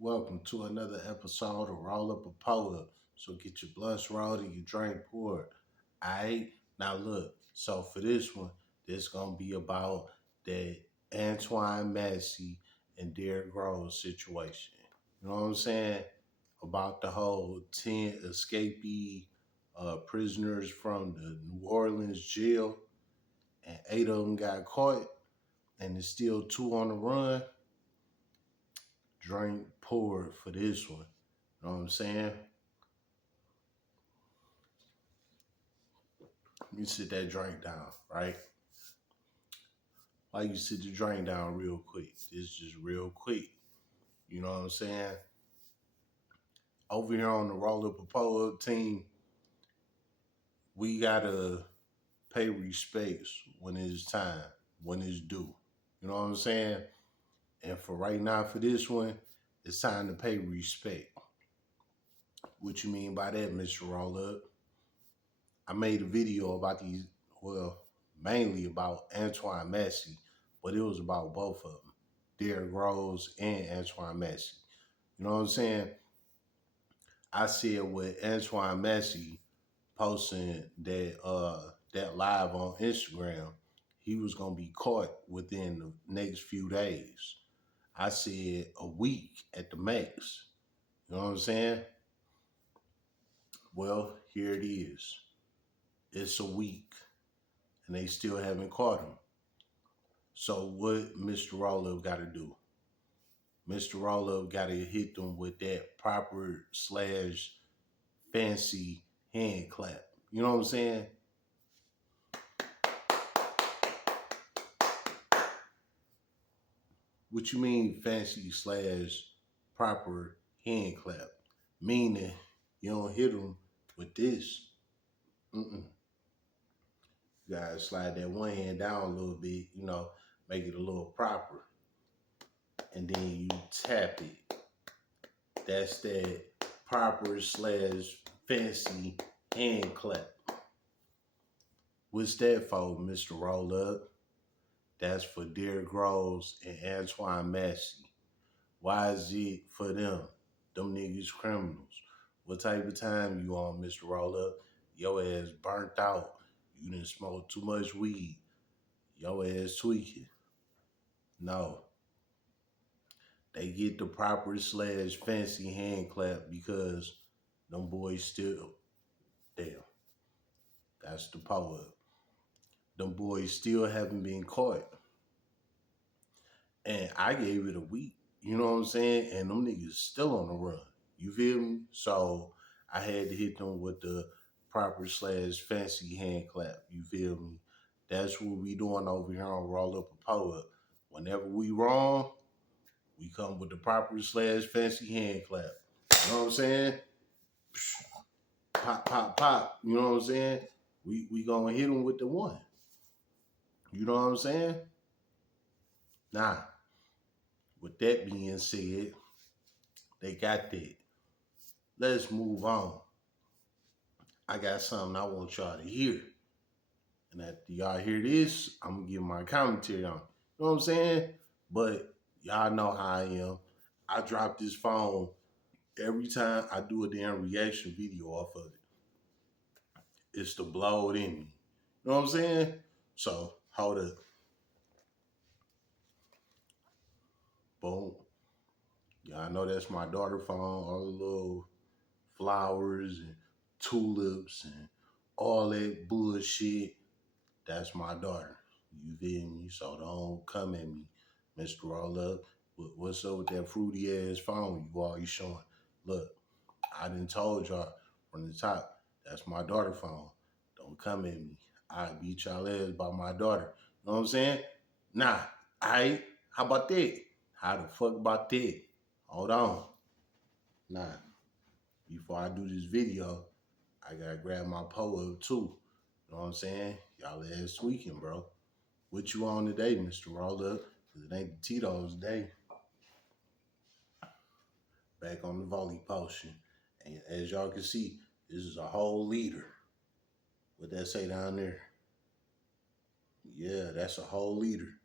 Welcome to another episode of Roll Up a Pour Up. So get your blunts rolled and your drink poured. Alright? Now look, so for this one, this gonna be about that Antoine Massey and Derrick Groves situation. You know what I'm saying? About the whole 10 escapee prisoners from the New Orleans jail, and 8 of them got caught, and there's still 2 on the run. Drink poured for this one. You know what I'm saying? You sit that drink down, right? Like you sit the drink down real quick. It's just real quick. You know what I'm saying? Over here on the Roll Up a Pull Up team, we gotta pay respects when it's time, when it's due. You know what I'm saying? And for right now, for this one, it's time to pay respect. What you mean by that, Mr. Roll Up? I made a video about these, well, mainly about Antoine Massey, but it was about both of them, Derrick Groves and Antoine Massey. You know what I'm saying? I said with Antoine Massey posting that live on Instagram, he was gonna be caught within the next few days. I said a week at the max. You know what I'm saying? Well, here it is. It's a week, and they still haven't caught him. So what Mr. Roloff got to do? Mr. Roloff got to hit them with that proper slash fancy hand clap. You know what I'm saying? What you mean fancy slash proper hand clap? Meaning you don't hit them with this. Mm-mm. You gotta slide that one hand down a little bit, make it a little proper. And then you tap it. That's that proper slash fancy hand clap. What's that for, Mr. Roll Up? That's for Derrick Groves and Antoine Massey. Why is it for them? Them niggas criminals. What type of time you on, Mr. Roll Up? Your ass burnt out. You didn't smoke too much weed. Your ass tweaking. No. They get the proper slash fancy hand clap because them boys still, damn, that's the power. Them boys still haven't been caught. And I gave it a week. You know what I'm saying? And them niggas still on the run. You feel me? So I had to hit them with the proper slash fancy hand clap. You feel me? That's what we doing over here on Roll Up a Power. Whenever we wrong, we come with the proper slash fancy hand clap. You know what I'm saying? Pop, pop, pop. You know what I'm saying? We gonna hit them with the one. You know what I'm saying? Nah. With that being said, they got that. Let's move on. I got something I want y'all to hear. And after y'all hear this, I'm gonna give my commentary on it. You know what I'm saying? But y'all know how I am. I drop this phone every time I do a damn reaction video off of it. It's to blow it in me. You know what I'm saying? So hold up. Boom. Y'all know that's my daughter phone, all the little flowers and tulips and all that bullshit. That's my daughter. You feel me? So don't come at me, Mr. Roll Up. What's up with that fruity ass phone you always showing? Look, I done told y'all from the top, that's my daughter phone. Don't come at me. I beat y'all ass by my daughter. You know what I'm saying? Nah, how about that? How the fuck about that? Hold on. Nah, before I do this video, I gotta grab my pole up too. You know what I'm saying? Y'all ass tweaking, bro. What you on today, Mr. Roll Up? Cause it ain't the Tito's day. Back on the volley potion. And as y'all can see, this is a whole liter. What that say down there? Yeah, that's a whole liter.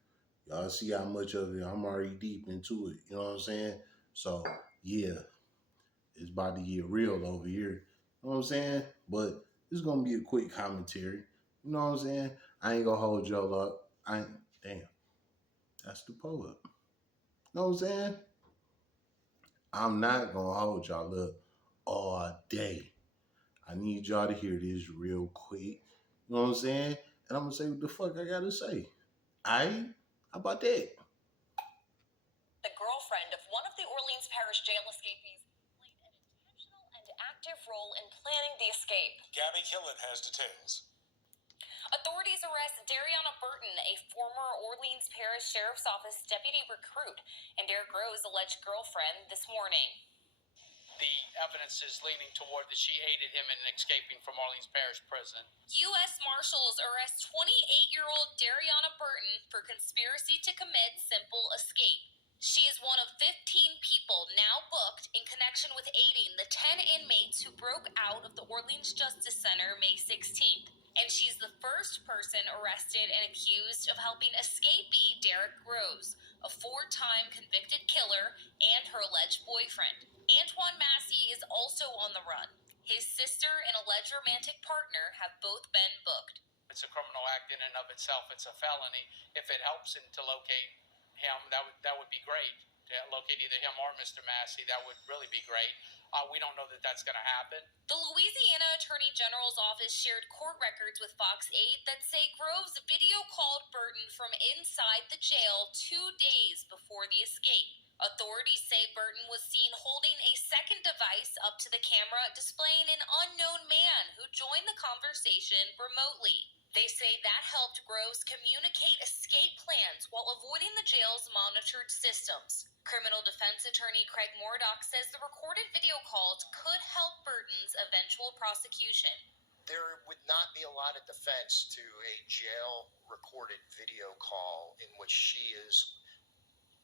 Y'all see how much of it I'm already deep into it. You know what I'm saying? So yeah, it's about to get real over here. You know what I'm saying? But it's gonna be a quick commentary. You know what I'm saying? I ain't gonna hold y'all up. I ain't, damn, that's the poet. You know what I'm saying? I'm not gonna hold y'all up all day. I need y'all to hear this real quick. You know what I'm saying? And I'm gonna say what the fuck I gotta say. How about that? The girlfriend of one of the Orleans Parish jail escapees played an intentional and active role in planning the escape. Gabby Killen has details. Authorities arrest Dariana Burton, a former Orleans Parish Sheriff's Office deputy recruit, and Derrick Groves' alleged girlfriend this morning. The evidence is leaning toward that she aided him in escaping from Orleans Parish Prison. U.S. Marshals arrest 28-year-old Dariana Burton for conspiracy to commit simple escape. She is one of 15 people now booked in connection with aiding the 10 inmates who broke out of the Orleans Justice Center May 16th. And she's the first person arrested and accused of helping escapee Derrick Groves, a 4-time convicted killer, and her alleged boyfriend. Antoine Massey is also on the run. His sister and alleged romantic partner have both been booked. It's a criminal act in and of itself. It's a felony. If it helps him to locate him, that would be great. To locate either him or Mr. Massey, that would really be great. We don't know that that's going to happen. The Louisiana Attorney General's office shared court records with Fox 8 that say Groves video called Burton from inside the jail 2 days before the escape. Authorities say Burton was seen holding a second device up to the camera, displaying an unknown man who joined the conversation remotely. They say that helped Groves communicate escape plans while avoiding the jail's monitored systems. Criminal defense attorney Craig Mordock says the recorded video calls could help Burton's eventual prosecution. There would not be a lot of defense to a jail recorded video call in which she is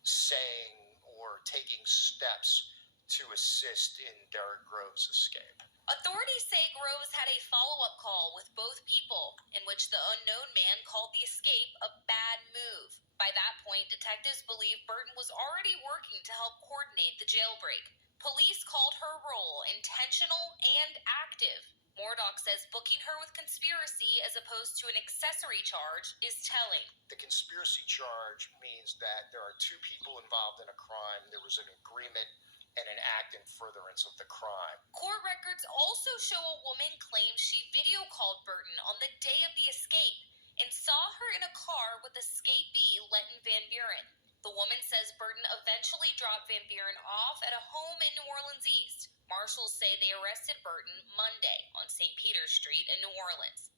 saying or taking steps to assist in Derrick Groves' escape. Authorities say Groves had a follow-up call with both people in which the unknown man called the escape a bad move. By that point, detectives believe Burton was already working to help coordinate the jailbreak. Police called her role intentional and active. Mordock says booking her with conspiracy as opposed to an accessory charge is telling. The conspiracy charge means that there are two people involved in a crime. There was an agreement and an act in furtherance of the crime. Court records also show a woman claims she video called Burton on the day of the escape and saw her in a car with escapee Lenton Van Buren. The woman says Burton eventually dropped Van Buren off at a home in New Orleans East. Marshals say they arrested Burton Monday on St. Peter's Street in New Orleans.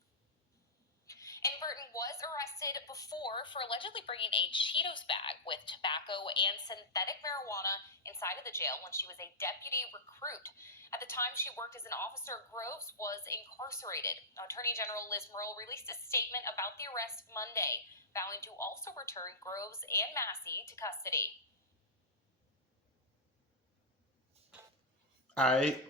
And Burton was arrested before for allegedly bringing a Cheetos bag with tobacco and synthetic marijuana inside of the jail when she was a deputy recruit. At the time she worked as an officer, Groves was incarcerated. Attorney General Liz Murrill released a statement about the arrest Monday, vowing to also return Groves and Massey to custody. All right,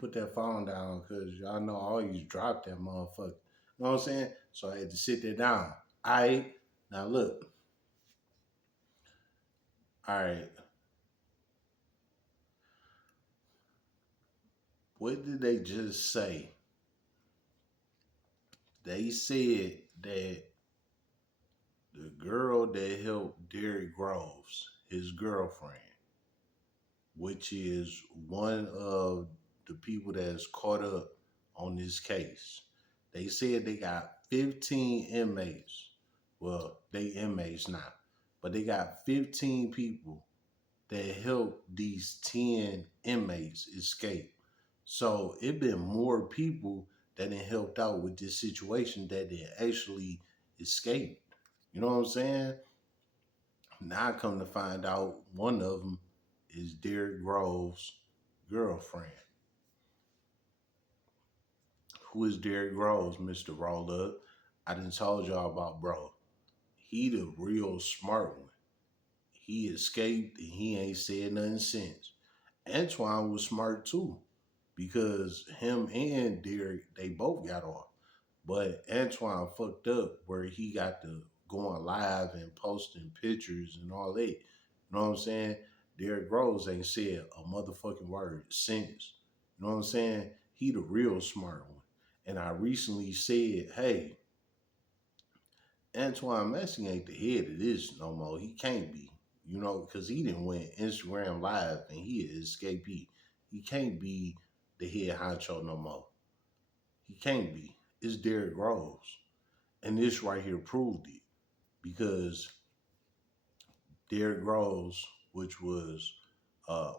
put that phone down because y'all know I always drop that motherfucker. You know what I'm saying? So I had to sit there down. All right, now look. All right, what did they just say? They said that the girl that helped Derrick Groves, his girlfriend, which is one of the people that's caught up on this case. They said they got 15 inmates. Well, they inmates now, but they got 15 people that helped these 10 inmates escape. So it been more people that done helped out with this situation that they actually escaped. You know what I'm saying? Now I come to find out one of them is Derrick Groves' girlfriend. Who is Derrick Groves, Mr. Roll Up? I done told y'all about bro. He the real smart one. He escaped and he ain't said nothing since. Antoine was smart too because him and Derrick, they both got off. But Antoine fucked up where he got to going live and posting pictures and all that. You know what I'm saying? Derrick Groves ain't said a motherfucking word since. You know what I'm saying? He the real smart one. And I recently said, hey, Antoine Messi ain't the head of this no more. He can't be. You know, because he didn't win Instagram Live and he is escapee. He can't be the head honcho no more. He can't be. It's Derrick Groves. And this right here proved it. Because Derrick Groves, which was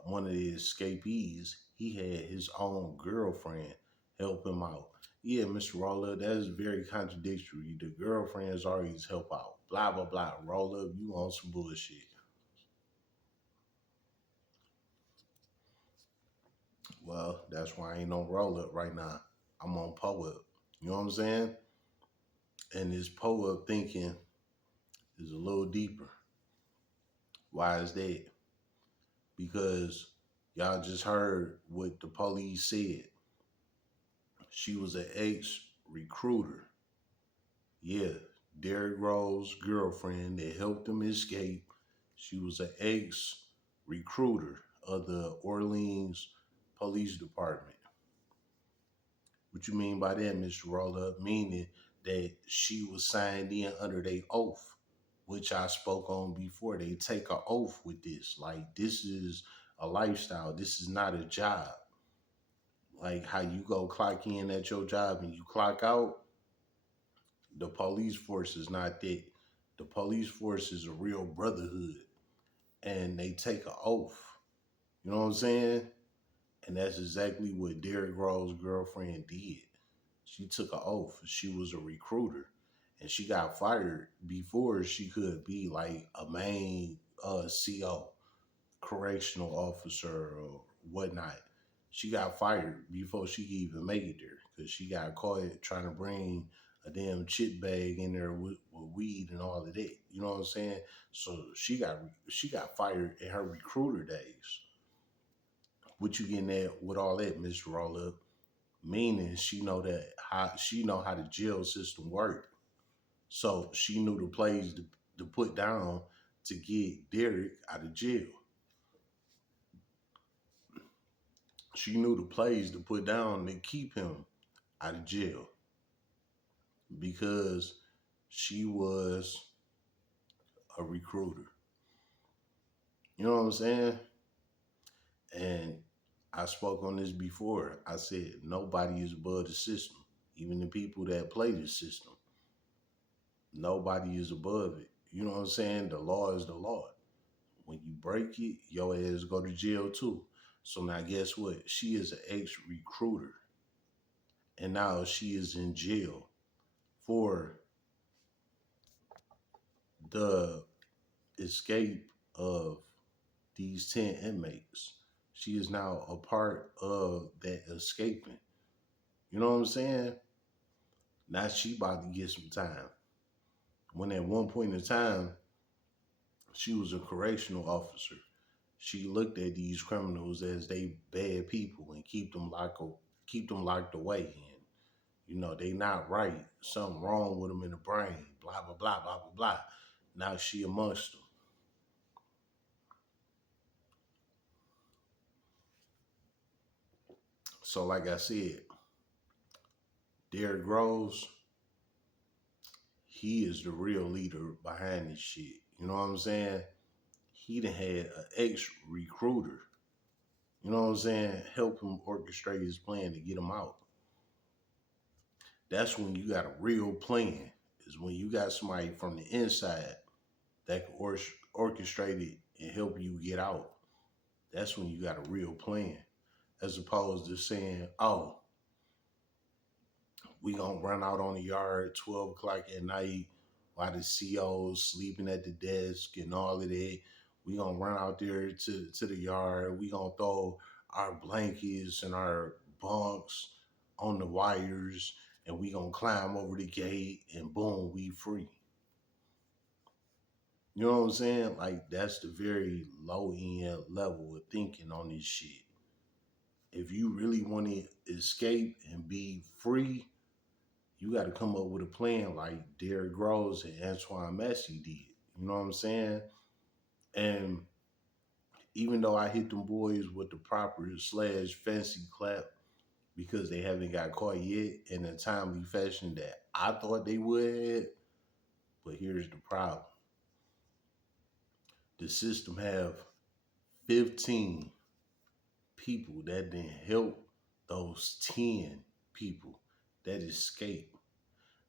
one of the escapees, he had his own girlfriend help him out. Yeah, Mr. Roller, that is very contradictory. The girlfriends always help out. Blah blah blah. Roller, you on some bullshit. Well, that's why I ain't on roll up right now. I'm on pull up. You know what I'm saying? And this pull up thinking is a little deeper. Why is that? Because y'all just heard what the police said. She was an ex recruiter. Yeah, Derrick Rose's girlfriend that helped him escape. She was an ex recruiter of the Orleans Police Department. What you mean by that, Mr. Roller? Meaning that she was signed in under their oath, which I spoke on before. They take an oath with this. Like, this is a lifestyle. This is not a job. Like how you go clock in at your job and you clock out, the police force is not that. The police force is a real brotherhood and they take an oath. You know what I'm saying? And that's exactly what Derrick Grove's girlfriend did. She took an oath. She was a recruiter and she got fired before she could be like a main CO, correctional officer or whatnot. She got fired before she could even make it there because she got caught trying to bring a damn chip bag in there with weed and all of that. You know what I'm saying? So she got fired in her recruiter days. What you getting at with all that, Miss Roll Up? Meaning she know how the jail system worked. So she knew the plays to put down to get Derrick out of jail. She knew the plays to put down to keep him out of jail because she was a recruiter. You know what I'm saying? And I spoke on this before. I said nobody is above the system. Even the people that play the system, nobody is above it. You know what I'm saying? The law is the law. When you break it, your ass go to jail too. So now guess what? She is an ex-recruiter. And now she is in jail for the escape of these 10 inmates. She is now a part of that escaping. You know what I'm saying? Now she about to get some time. When at one point in time, she was a correctional officer. She looked at these criminals as they bad people and keep them locked away. And they not right. Something wrong with them in the brain. Blah blah blah blah blah blah. Now she amongst them. So like I said, Derrick Groves, he is the real leader behind this shit. You know what I'm saying? He done had an ex recruiter, you know what I'm saying, help him orchestrate his plan to get him out. That's when you got a real plan, is when you got somebody from the inside that can orchestrate it and help you get out. That's when you got a real plan. As opposed to saying, oh, we gonna run out on the yard 12 o'clock at night while the CO's sleeping at the desk and all of that. We gonna run out there to the yard. We gonna throw our blankets and our bunks on the wires and we gonna climb over the gate and boom, we free. You know what I'm saying? Like that's the very low end level of thinking on this shit. If you really want to escape and be free, you got to come up with a plan like Derrick Groves and Antoine Messi did. You know what I'm saying? And even though I hit them boys with the proper slash fancy clap because they haven't got caught yet in a timely fashion that I thought they would. But here's the problem: the system have 15 people that didn't help those 10 people that escaped.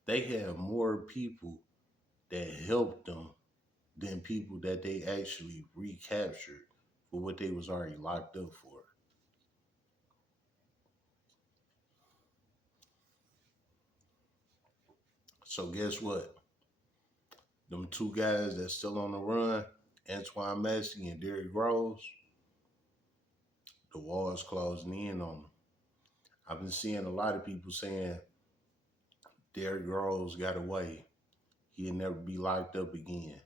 They have more people that helped them than people that they actually recaptured for what they was already locked up for. So guess what? Them two guys that's still on the run, Antoine Massey and Derrick Groves, the wall's closing in on them. I've been seeing a lot of people saying Derrick Groves got away. He'll never be locked up again.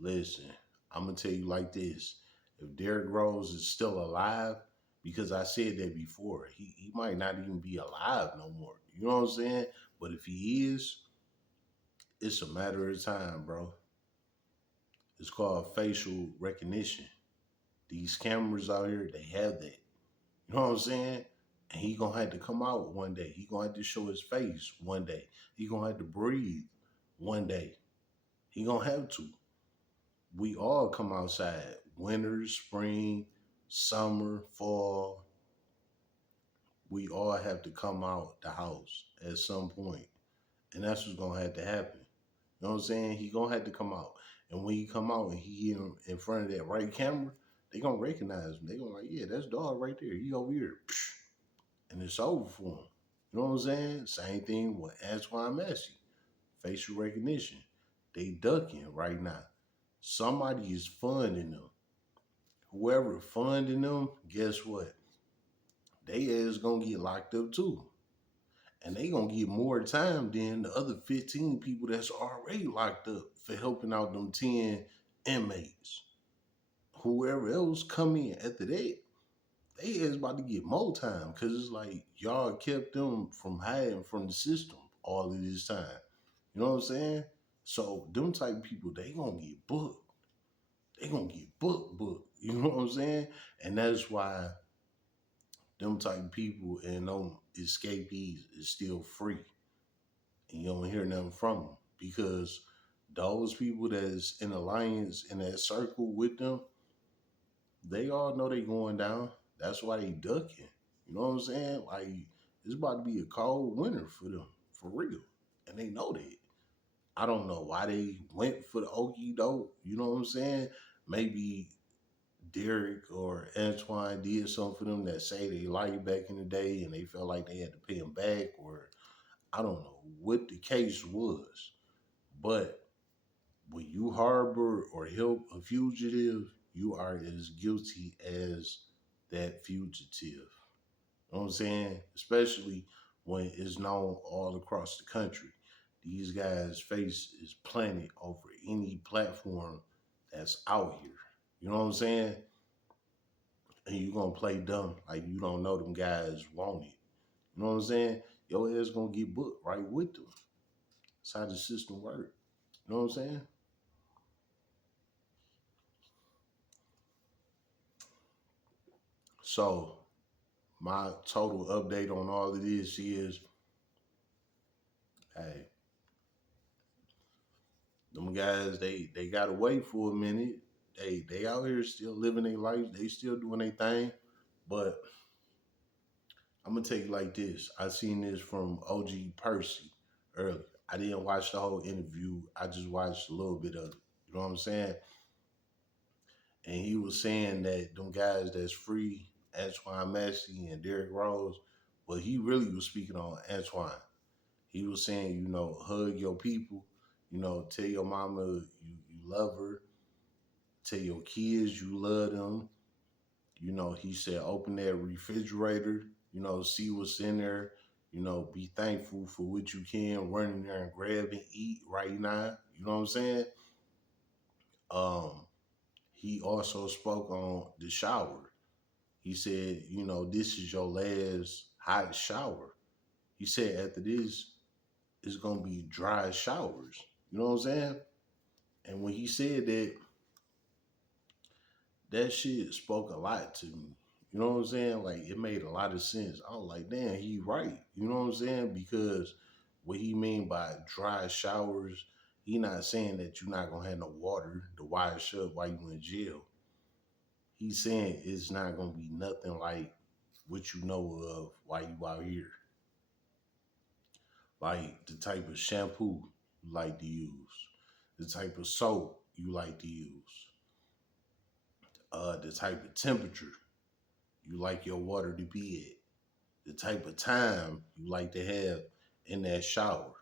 Listen, I'm gonna tell you like this: if Derrick Rose is still alive, because I said that before, he might not even be alive no more. You know what I'm saying? But if he is, it's a matter of time, bro. It's called facial recognition. These cameras out here, they have that. You know what I'm saying? And he gonna have to come out one day. He gonna have to show his face one day. He gonna have to breathe one day. He gonna have to. We all come outside. Winter, spring, summer, fall. We all have to come out the house at some point. And that's what's gonna have to happen. You know what I'm saying? He gonna have to come out. And when he come out and he in front of that right camera, they gonna recognize him. They gonna like, yeah, that's dog right there. He over here. And it's over for him. You know what I'm saying? Same thing with Antoine Massey. Facial recognition. They ducking right now. Somebody is funding them. Whoever funding them, guess what? They is gonna get locked up too. And they gonna get more time than the other 15 people that's already locked up for helping out them 10 inmates. Whoever else come in after that, they is about to get more time because it's like y'all kept them from hiding from the system all of this time. You know what I'm saying? So them type of people, they gonna get booked. They gonna get booked. You know what I'm saying? And that's why them type of people and them escapees is still free. And you don't hear nothing from them because those people that's in alliance in that circle with them, they all know they going down. That's why they ducking. You know what I'm saying? Like it's about to be a cold winter for them, for real. And they know that. I don't know why they went for the Okie doke. You know what I'm saying? Maybe Derek or Antoine did something for them that say they liked back in the day and they felt like they had to pay them back, or I don't know what the case was. But when you harbor or help a fugitive, you are as guilty as that fugitive. You know what I'm saying? Especially when it's known all across the country. These guys' face is planted over any platform that's out here. You know what I'm saying? And you gonna play dumb like you don't know them guys want it. You know what I'm saying? Your ass gonna get booked right with them. That's how the system works. You know what I'm saying? So my total update on all of this is, hey, them guys they got away for a minute. They out here still living their life. They still doing their thing. But I'm gonna take it like this. I seen this from OG Percy earlier. I didn't watch the whole interview. I just watched a little bit of it. You know what I'm saying? And he was saying that them guys that's free, Antoine Massey and Derrick Rose, well, he really was speaking on Antoine. He was saying, hug your people, tell your mama you love her, tell your kids you love them. He said, open that refrigerator, see what's in there, be thankful for what you can, run in there and grab and eat right now. You know what I'm saying? Um, he also spoke on the shower. He said, this is your last hot shower. He said after this, it's gonna be dry showers. You know what I'm saying? And when he said that, that shit spoke a lot to me. You know what I'm saying? Like it made a lot of sense. I was like, damn, he right. You know what I'm saying? Because what he mean by dry showers, he not saying that you're not gonna have no water to wash up while you in jail. He's saying it's not gonna be nothing like what you know of while you out here. Like the type of shampoo you like to use, the type of soap you like to use, the type of temperature you like your water to be at, the type of time you like to have in that shower.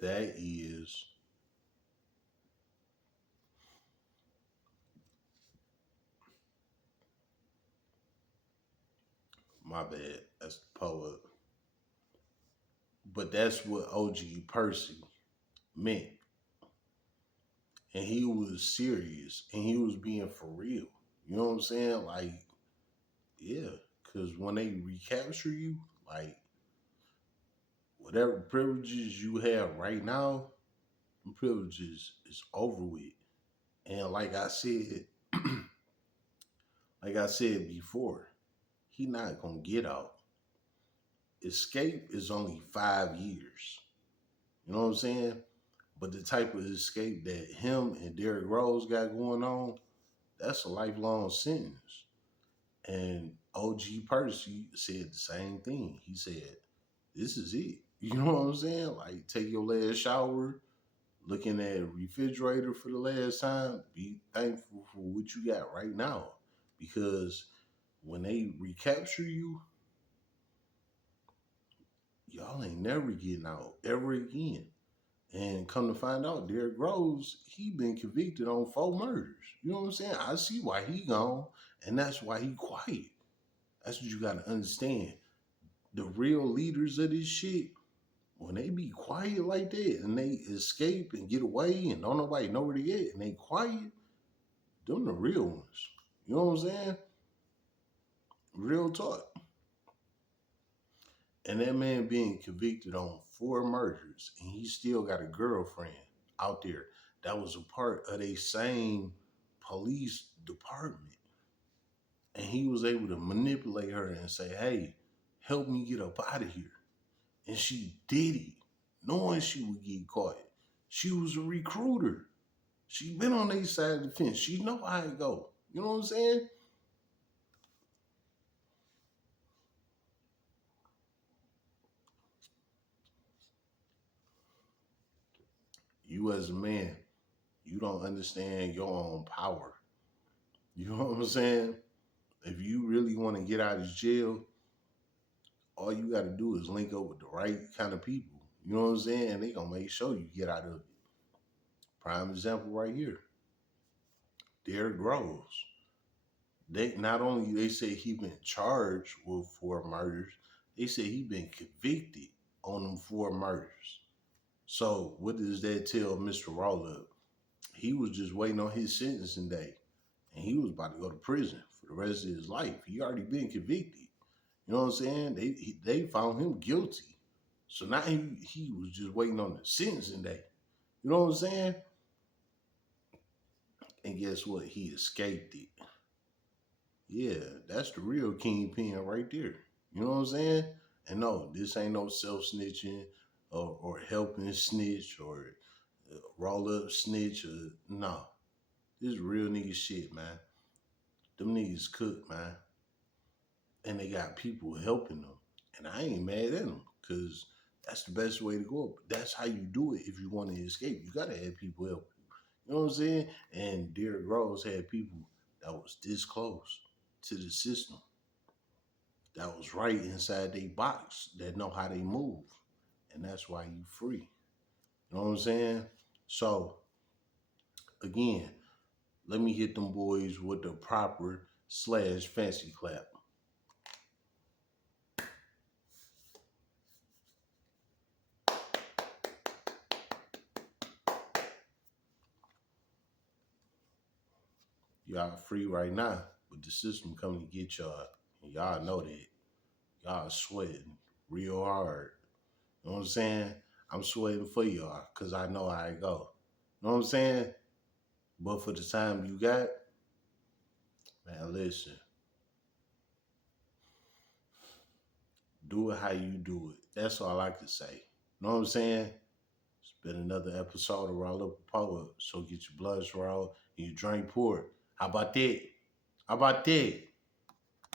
That is my bad. That's the poet. But that's what OG Percy meant. And he was serious and he was being for real. You know what I'm saying? Like, yeah. Cause when they recapture you, like whatever privileges you have right now, them privileges is over with. And like I said before, he not gonna get out. Escape is only 5 years. You know what I'm saying? But the type of escape that him and Derrick Rose got going on, that's a lifelong sentence. And OG Percy said the same thing. He said, "This is it." You know what I'm saying? Like, take your last shower, looking at a refrigerator for the last time. Be thankful for what you got right now, because when they recapture you, y'all ain't never getting out ever again. And come to find out, Derrick Groves, he been convicted on 4 murders. You know what I'm saying? I see why he gone, and that's why he quiet. That's what you gotta understand. The real leaders of this shit, when they be quiet like that and they escape and get away and don't nobody know where they at and they quiet, them the real ones. You know what I'm saying? Real talk. And that man being convicted on 4 murders and he still got a girlfriend out there that was a part of the same police department. And he was able to manipulate her and say, hey, help me get up out of here. And she did it, knowing she would get caught. She was a recruiter. She been on their side of the fence. She know how it go. You know what I'm saying? You as a man, you don't understand your own power. You know what I'm saying? If you really want to get out of jail, all you got to do is link up with the right kind of people. You know what I'm saying? And they gonna make sure you get out of it. Prime example right here, Derrick Groves. They not only they say he been charged with 4 murders, they say he been convicted on them 4 murders. So what does that tell Mr. Rawlup? He was just waiting on his sentencing day, and he was about to go to prison for the rest of his life. He already been convicted. You know what I'm saying? They found him guilty, so now he was just waiting on the sentencing day. You know what I'm saying? And guess what? He escaped it. Yeah, that's the real kingpin right there. You know what I'm saying? And no, this ain't no self snitching or helping snitch or roll up snitch or no. This real nigga shit, man. Them niggas cook, man. And they got people helping them. And I ain't mad at them because that's the best way to go. That's how you do it if you want to escape. You gotta have people help you. You know what I'm saying? And Derrick Rose had people that was this close to the system, that was right inside they box, that know how they move. And that's why you free. You know what I'm saying? So again, let me hit them boys with the proper slash fancy clap. Y'all free right now, but the system coming to get y'all. And y'all know that. Y'all sweating real hard. know what I'm saying? I'm sweating for y'all because I know how it go. Know what I'm saying? But for the time you got, man, listen, do it how you do it. That's all I can say. Know what I'm saying? It's been another episode of Roll Up a Poet. So get your bloods rolled and you drink pour. How about that? How about that?